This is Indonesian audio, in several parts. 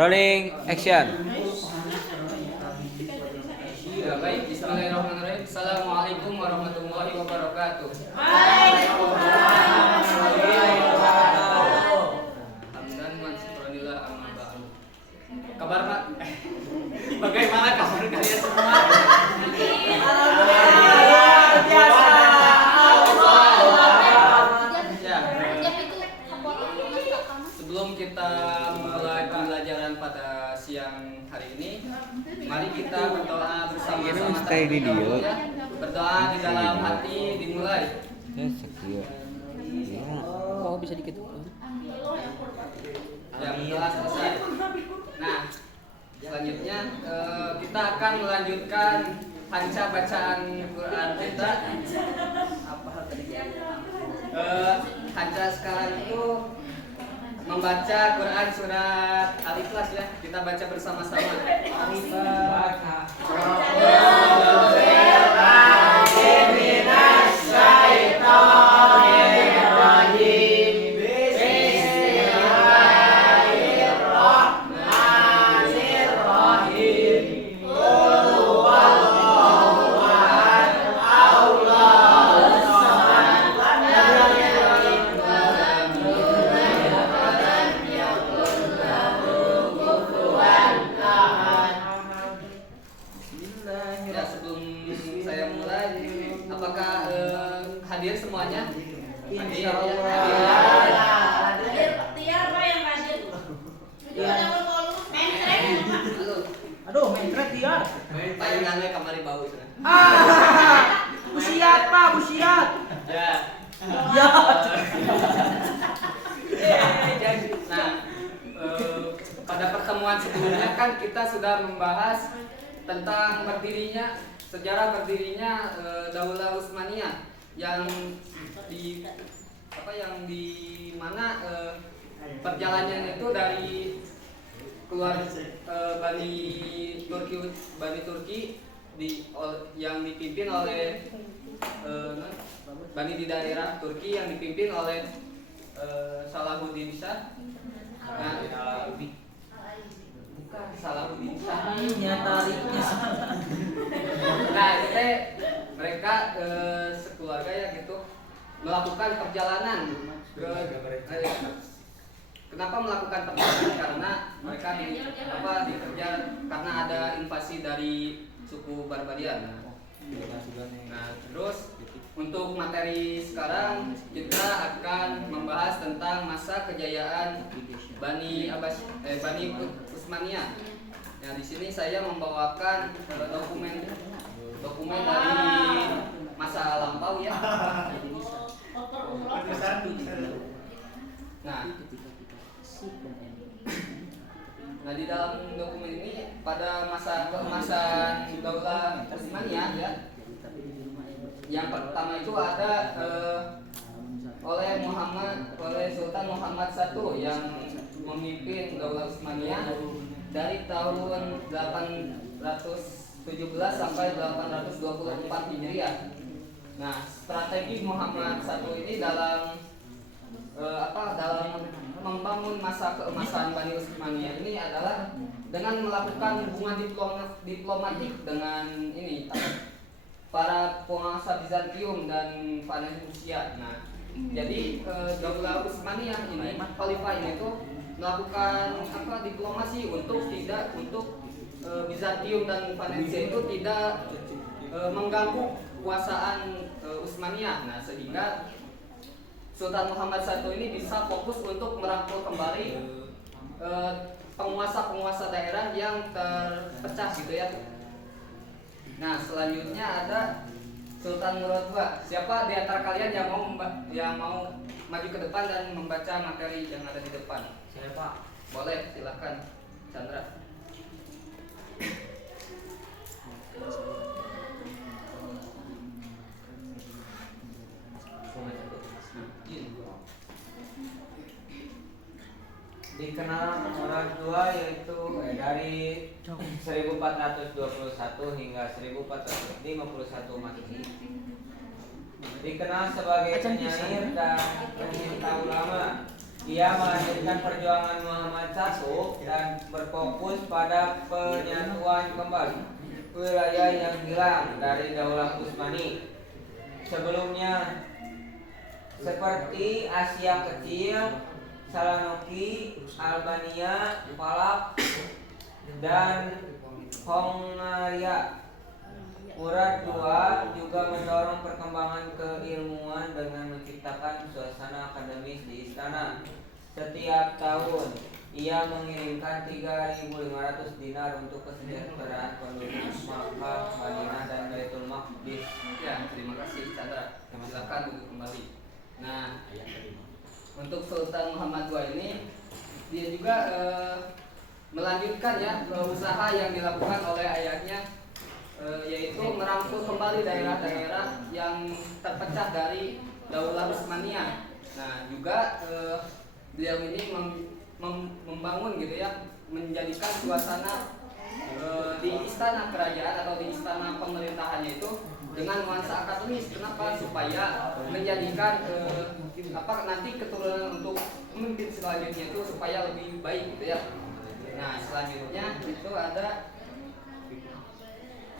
Rolling action. Ya, baik, bismillahirrahmanirrahim. Assalamualaikum warahmatullahi wabarakatuh. Hamdan mansyukurillah amma ba'du. Kabar Pak? Bagaimana kabar kalian semua? Sebelum kita mulai pembelajaran pada siang hari ini, mari kita berdoa bersama-sama terlebih dahulu ya. Berdoa di dalam hati dimulai. Oh, bisa dikit. Ya, berdoa selesai. Nah, selanjutnya kita akan melanjutkan panca bacaan Quran kita. Apa hal tadi? Panca sekarang itu membaca Quran surat Al-Ikhlas ya. Kita baca bersama-sama. Ya, sebelum saya mulai, apakah hadir semuanya? Hadir, ya, hadir. Tiar Pak yang hadir. Halo, Aduh, mentret dia. paling rame kamari bau itu. Busiat, Pak, busiat. Ya. Ya. Nah, pada pertemuan sebelumnya kan kita sudah membahas tentang sejarah berdirinya Daulah Utsmaniyah yang di mana perjalanannya itu dari keluar Bani Turki yang dipimpin oleh Bani di daerah Turki yang dipimpin oleh Salahuddin Shah. Nah, bukan Salahuddin Shah. Tariknya salah. Nah, itu mereka sekeluarga ya gitu melakukan perjalanan kenapa melakukan perjalanan? Karena mereka dikejar karena ada invasi dari suku Barbadian. Nah, terus untuk materi sekarang kita akan membahas tentang masa kejayaan Bani Utsmaniyah. Nah, di sini saya membawakan dokumen dari masa lampau ya. Nah, di dalam dokumen ini pada masa keemasan Daulah Utsmaniyah ya. Yang pertama itu ada oleh Sultan Muhammad I yang memimpin Daulah Utsmaniyah dari tahun 817 sampai 824 Hijriah. Nah, strategi Muhammad I ini dalam membangun masa keemasan Bani Utsmaniyah ini adalah dengan melakukan hubungan diplomatik dengan para penguasa Bizantium dan Venesia. Nah, jadi Daulah Utsmaniyah ini, khalifah ini itu melakukan diplomasi untuk Bizantium dan Venesia itu tidak mengganggu kekuasaan Utsmaniyah. Nah, sehingga Sultan Muhammad I ini bisa fokus untuk merangkul kembali penguasa-penguasa daerah yang terpecah gitu ya. Nah, selanjutnya ada Sultan Murad II. Siapa di antara kalian yang mau maju ke depan dan membaca materi yang ada di depan? Saya, Pak. Boleh, silakan, Chandra. Dikenal Murad II yaitu dari 1421 hingga 1451 Masehi. Dikenal sebagai penyair dan pecinta ulama Ia melanjutkan perjuangan Muhammad I dan berfokus pada penyatuan kembali wilayah yang hilang dari Daulah Utsmani. Sebelumnya, seperti Asia Kecil, Saloniki, Albania, Palak, dan Hongaria. Murad II juga mendorong perkembangan keilmuan dengan menciptakan suasana akademis di istana. Setiap tahun, ia mengirimkan 3.500 dinar untuk kesejahteraan penduduk Makkah, Madinah, dan Baitul Maqdis. Ya, terima kasih Chandra. Silakan duduk kembali. Nah, untuk Sultan Muhammad II ini dia juga melanjutkan ya usaha yang dilakukan oleh ayahnya, yaitu merangkul kembali daerah-daerah yang terpecah dari Daulah Utsmaniyah. Nah, juga beliau ini membangun gitu ya, menjadikan suasana di istana kerajaan atau di istana pemerintahannya itu dengan nuansa akademis. Kenapa? Supaya menjadikan nanti keturunan untuk pemimpin selanjutnya itu supaya lebih baik gitu ya. Nah, selanjutnya itu ada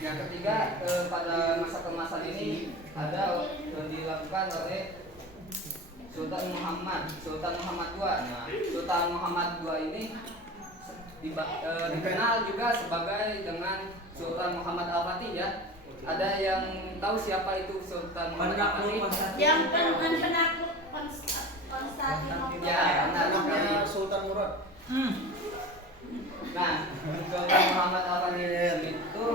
yang ketiga, pada masa keemasan ini ada dilakukan oleh Sultan Muhammad II. Nah, Sultan Muhammad II ini dikenal juga sebagai dengan Sultan Muhammad Al-Fatih ya. Ada yang tahu siapa itu Sultan Muhammad Al-Fatih? Yang penakluk Konstantinopel. Ya, benar sekali. Sultan Murad. Nah, Sultan Muhammad Al-Fatih itu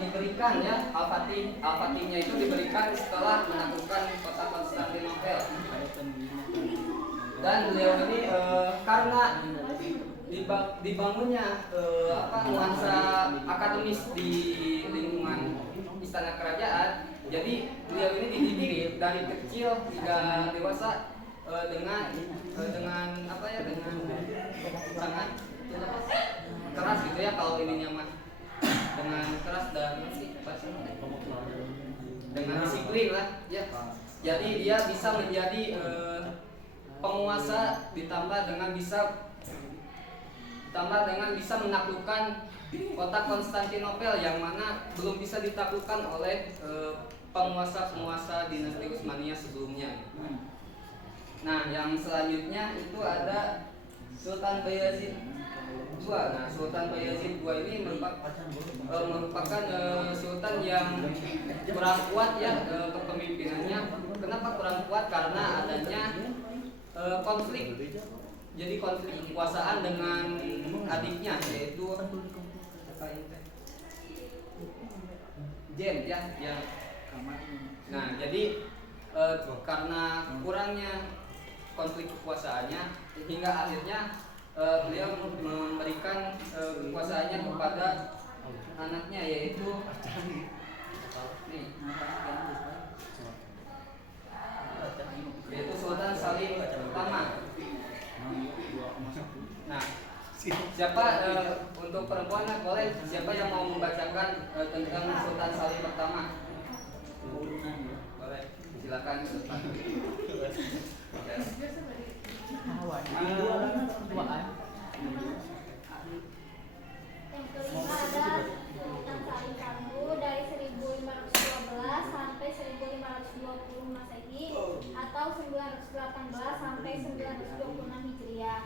diberikan ya, Al-Fatihnya itu diberikan setelah menaklukkan kota Konstantinopel. Dan beliau ini karena dibangunnya nuansa akademis di lingkungan istana kerajaan, jadi beliau ini dididik dari kecil hingga dewasa dengan sangat keras gitu ya, kalau ininya mah dengan keras dan dengan disiplin lah ya. Jadi dia bisa menjadi penguasa ditambah dengan bisa menaklukkan kota Konstantinopel yang mana belum bisa ditaklukkan oleh penguasa-penguasa dinasti Utsmaniyah sebelumnya. Nah, yang selanjutnya itu ada Sultan Bayezid II. Nah, Sultan Bayezid II ini merupakan sultan yang kurang kuat ya kepemimpinannya. Kenapa kurang kuat? Karena adanya konflik. Jadi konflik kekuasaan dengan adiknya, yaitu Jen ya. Nah, jadi karena kurangnya konflik kekuasaannya hingga akhirnya beliau memberikan kekuasaannya kepada anaknya, yaitu Sultan Salim pertama. Nah, siapa untuk perempuan boleh, siapa yang mau membacakan tentang Sultan Salim pertama? Boleh, silakan Sultan. Yang kelima ada Sultan Salim I dari 1512 sampai 1520 Masehi atau 918 sampai 926 Hijriah.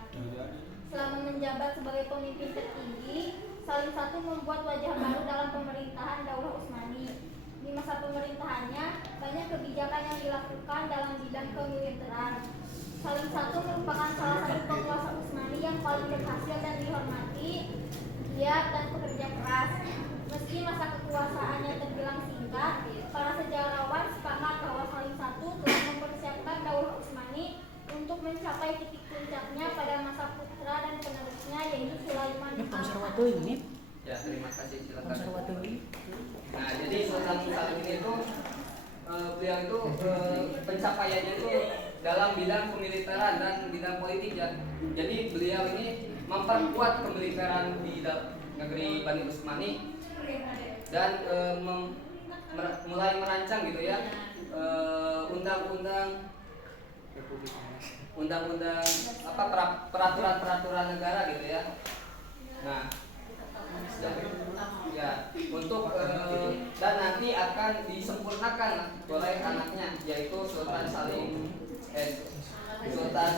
Selama menjabat sebagai pemimpin tertinggi, Salim I membuat wajah baru dalam pemerintahan Daulah Utsmani. Di masa pemerintahannya, banyak kebijakan yang dilakukan dalam bidang kemiliteran. Salim I merupakan salah satu penguasa Utsmani yang paling berhasil dan dihormati, giat dan pekerja keras. Meski masa kekuasaannya terbilang singkat, para sejarawan sepakat bahwa Salim I telah mempersiapkan Daulah Utsmani untuk mencapai titik puncaknya pada masa putra dan penerusnya, yaitu Sulaiman Al-Fahmi. Ya, terima kasih, silakan. Nah, jadi Sultan Salim ini itu beliau itu pencapaiannya itu dalam bidang kemiliteran dan bidang politik ya. Jadi beliau ini memperkuat kemiliteran di negeri Bani Utsmani dan mulai merancang gitu ya undang-undang undang-undang apa peraturan-peraturan negara gitu ya. Nah, ya untuk dan nanti akan disempurnakan oleh anaknya yaitu Sultan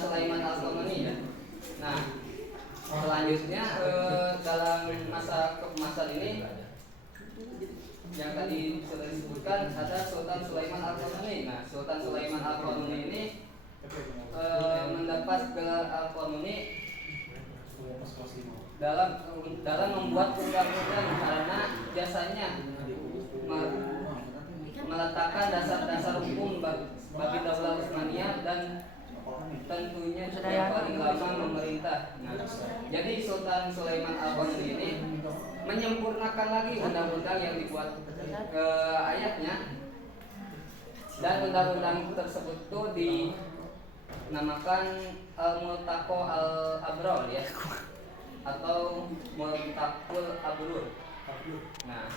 Sulaiman Al-Qanuni ya. Nah, selanjutnya dalam masa keemasan ini yang tadi sudah disebutkan ada Sultan Sulaiman Al-Qanuni. Nah, Sultan Sulaiman Al-Qanuni ini mendapat gelar Al-Qanuni dalam membuat undang-undang karena jasanya meletakkan dasar-dasar hukum bagi Daulah Utsmaniyah dan tentunya yang paling lama memerintah. Nah, jadi Sultan Sulaiman Al-Qanuni ini menyempurnakan lagi undang-undang yang dibuat ayatnya, dan undang-undang tersebut itu dinamakan Multaqo Al-Abror ya, atau Multaqul Abrur. Nah,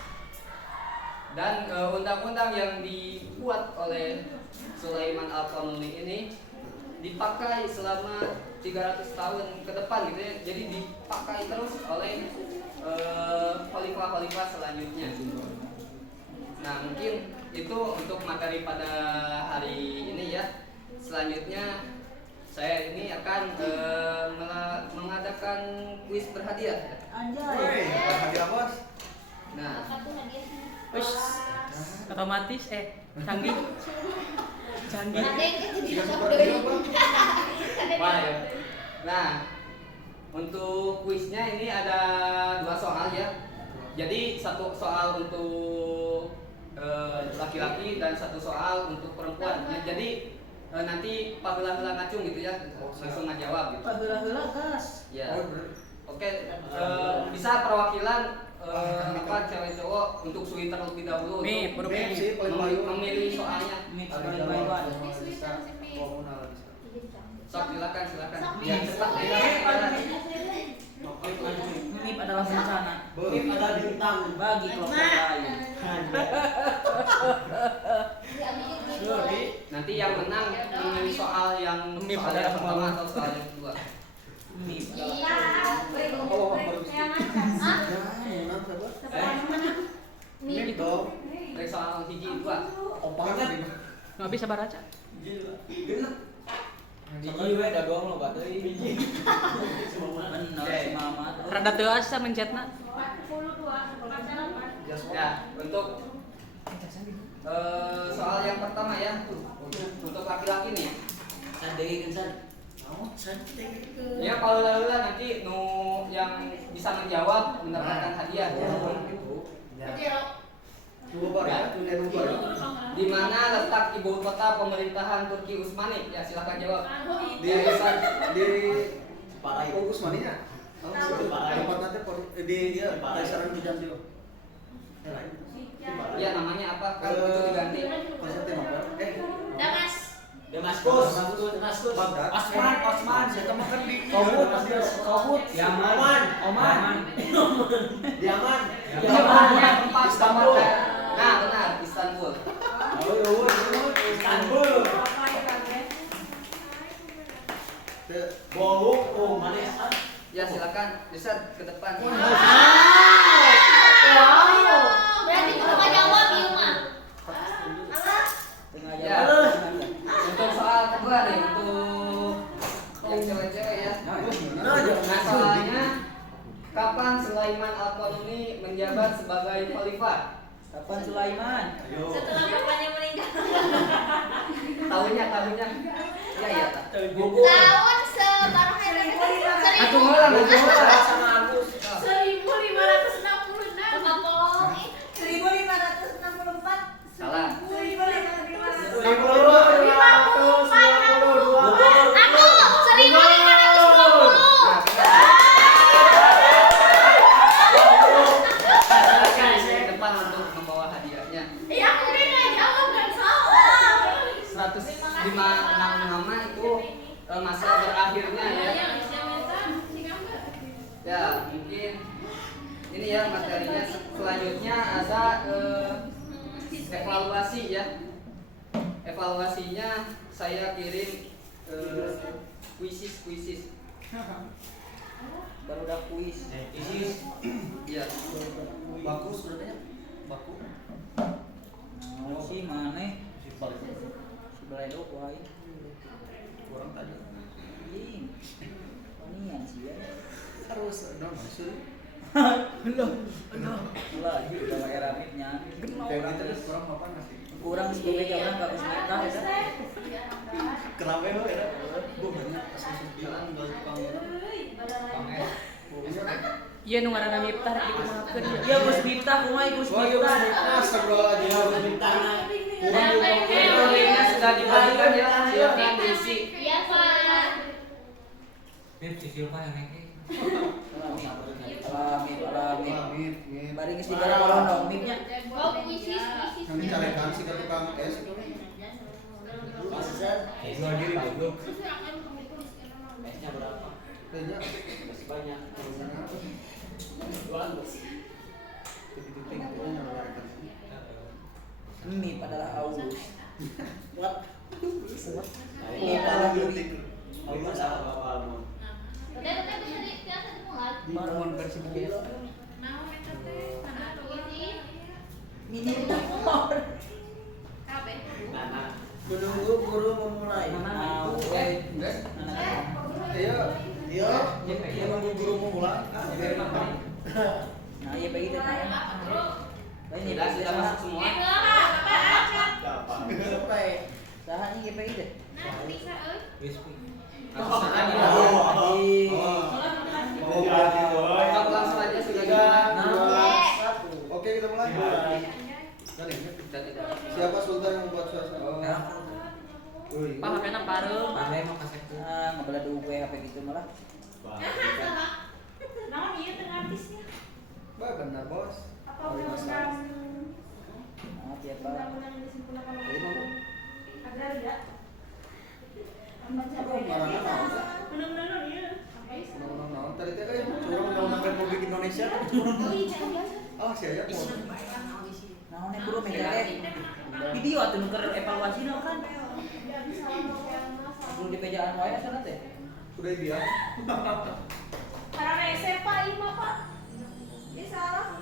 dan undang-undang yang dibuat oleh Sulaiman Al-Qanuni ini dipakai selama 300 tahun ke depan gitu ya. Jadi dipakai terus oleh khalifah-khalifah selanjutnya. Nah, mungkin itu untuk materi pada hari ini ya. Selanjutnya saya ini akan mengadakan kuis berhadiah. Anjay. Hadiah bos. Nah, Apa tuh hadiahnya? Wis otomatis canggih. Canggih. Ada yang jadi Tidak apa seperti deh? apa? wah, ya. Nah, untuk kuisnya ini ada 2 soal ya. Jadi 1 soal untuk laki-laki dan 1 soal untuk perempuan. Ya, jadi nanti pagelah-gelah ngacung gitu ya, langsung ngajawab gitu. Heula-heula gas. Ya. Oke, bisa perwakilan cewek cowok untuk sui terlebih dahulu Mip, untuk Mip sih paling payu. memilih soalnya. Mip paling bayuan. Sok, silakan. Sok, Ya, Mip. cepat Sok, ya. Mip adalah bencana. Mip adalah bintang bagi kelompok lain. Nanti yang menang memilih soal yang Mip soal adalah yang pertama pemalu. atau soal yang kedua. Mip. Iya. Mip itu. Dari soal hiji 2. Nggak bisa baca. Hiji we dagong lo bateuy. Bener si Mama. Rada teu asa mencetna. Ya, untuk soal yang pertama ya, untuk laki-laki nih. Ya, kalau lalu nanti yang bisa menjawab mendapatkan hadiah. Di mana letak ibu kota pemerintahan Turki Utsmani? Ya, silakan jawab. Di Utsmaninya. Tempat nanti di Kaisaran Bizantium. Ya, namanya apa? Kalau itu diganti. Konstantinopel. Damaskus. Baghdad. Osman, Saya temukan di Sobut, Yaman. Oman. Yaman. Tempatnya tempat Istanbul. Nah, benar, Istanbul. Istanbul. Ya, silakan. Bisa ke depan. Berarti kita nggak jawab di rumah. Ya. Untuk soal kedua nih, untuk yang cewek-cewek ya. Nah, soalnya kapan Sulaiman Al-Qanuni menjabat sebagai khalifah? Kapan Sulaiman? Setelah bapaknya meninggal. Tahunnya. Ya, tak. Tahun sebarunya Aku ngulang. 1564. Salah. Aku 1520. Silakan ke depan untuk membawa hadiahnya. Ya, aku nggak jawab nggak salah. 105 nama itu masa berakhirnya ya. Ya, mungkin ini ya materinya. Selanjutnya ada evaluasi ya. Evaluasinya saya kirim kuisis. Baru udah kuis. Isis. Iya. Baku sebenarnya. Baku. Nah, si mana? Balik. Sebelah itu kuai. Kurang tadi. Ih. Onian sih ya. Harus masuk. Belum. Lagi udah pakai rapidnya. Kayak gitu kurang apa nasi? Kurang sebagai orang enggak bisa kita ya. Kenapa ya? Gua banyak asal bilang enggak tukang orang. Pamer. Iya nu ngaranna Miftah di kumakeun. Iya Gus Miftah, kumaha Gus Miftah. Astagfirullahaladzim. Gus Miftah. Kurang Linknya sudah dibagikan ya, silakan diisi. Iya, Pak. Beb sisil mah yang nengke. Amin. Bari geus digara kolon dong mipnya. Oh, kuisis. Yang dicarikan sih ke tukang es itu. Dua diri goblok. Esnya berapa? Kayaknya Masih banyak. titik-titik itu nyalakan. Mip adalah aus. What? Ini adalah titik. Aus apa Bapak Almon? Udah bisa biasa dimulai. Marmon versi biasa. Mini motor. Menunggu guru memulai. Nah, oke. Iya. Iya. Iya nunggu guru memulai. Nah, iya begitu kan. Ini Sudah masuk semua. Sampai sahanya iya begitu. Wis. Maksudnya di Oh. Kita langsung aja sudah dimulai. Oke, kita mulai. Dari siapa Sultan yang membuat suasana? Woi. Pak HP-na pareu. Pandai mah kasep. Nah, nggak boleh UW HP gitu malah. Naon ieu teh artisnya? Bah, benar, Bos. Apa undang-undang Maaf ya Pak. undang-undang disempurnakan oleh agraria? Undang-undang naon? Undang-undang naon ieu? Undang-undang naon? Tadi teh kan curang undang-undang Republik Indonesia. Ah, saya ya. Nah, ini guru meja teh. Video atuh nu keur evaluasina kan. Belum di pejaan wae sana teh. Udah dia. Karena SMA ieu mah Pak. Ini salah.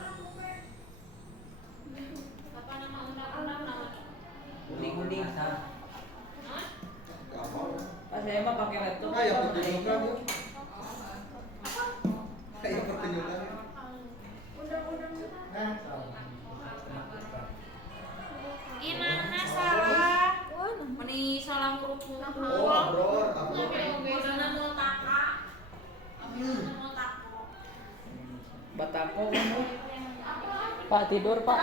Apa nama undang-undang namanya? Kuning-kuning. Gampang. Pas saya mah pakai laptop. Ah, ya pertunjukan yuk. Ayo pertunjukan. Inana salah. Meni salah huruf Oh, huruf. abror, abror. Bedana nu taka. Nu tako. Batako kamu. Pak tidur, Pak.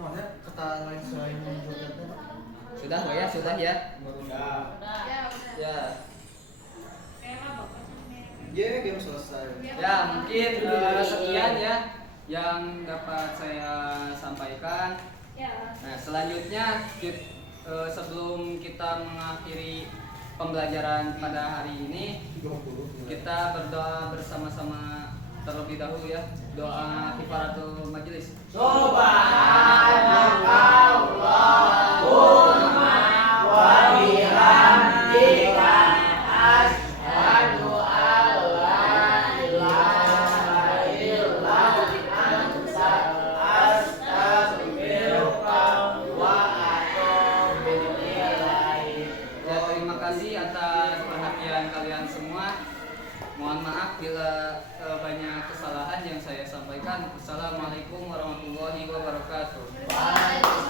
Nonnya kata lain selain menunjukkan teh. Sudah ya. Ya. Ye, game selesai. Ya, mungkin sekian ya yang dapat saya sampaikan. Ya. Nah, selanjutnya sebelum kita mengakhiri pembelajaran pada hari ini, 20. kita berdoa bersama-sama terlebih dahulu ya. Doa kifaratul majelis. Subhanallahumma wa bihamdika asyhadu an la ilaha illa anta astaghfiruka wa atubu ilaik. Ya, terima kasih atas perhatian kalian semua. Mohon maaf bila banyak kesalahan yang saya sampaikan. Assalamualaikum warahmatullahi wabarakatuh. Waalaikumsalam.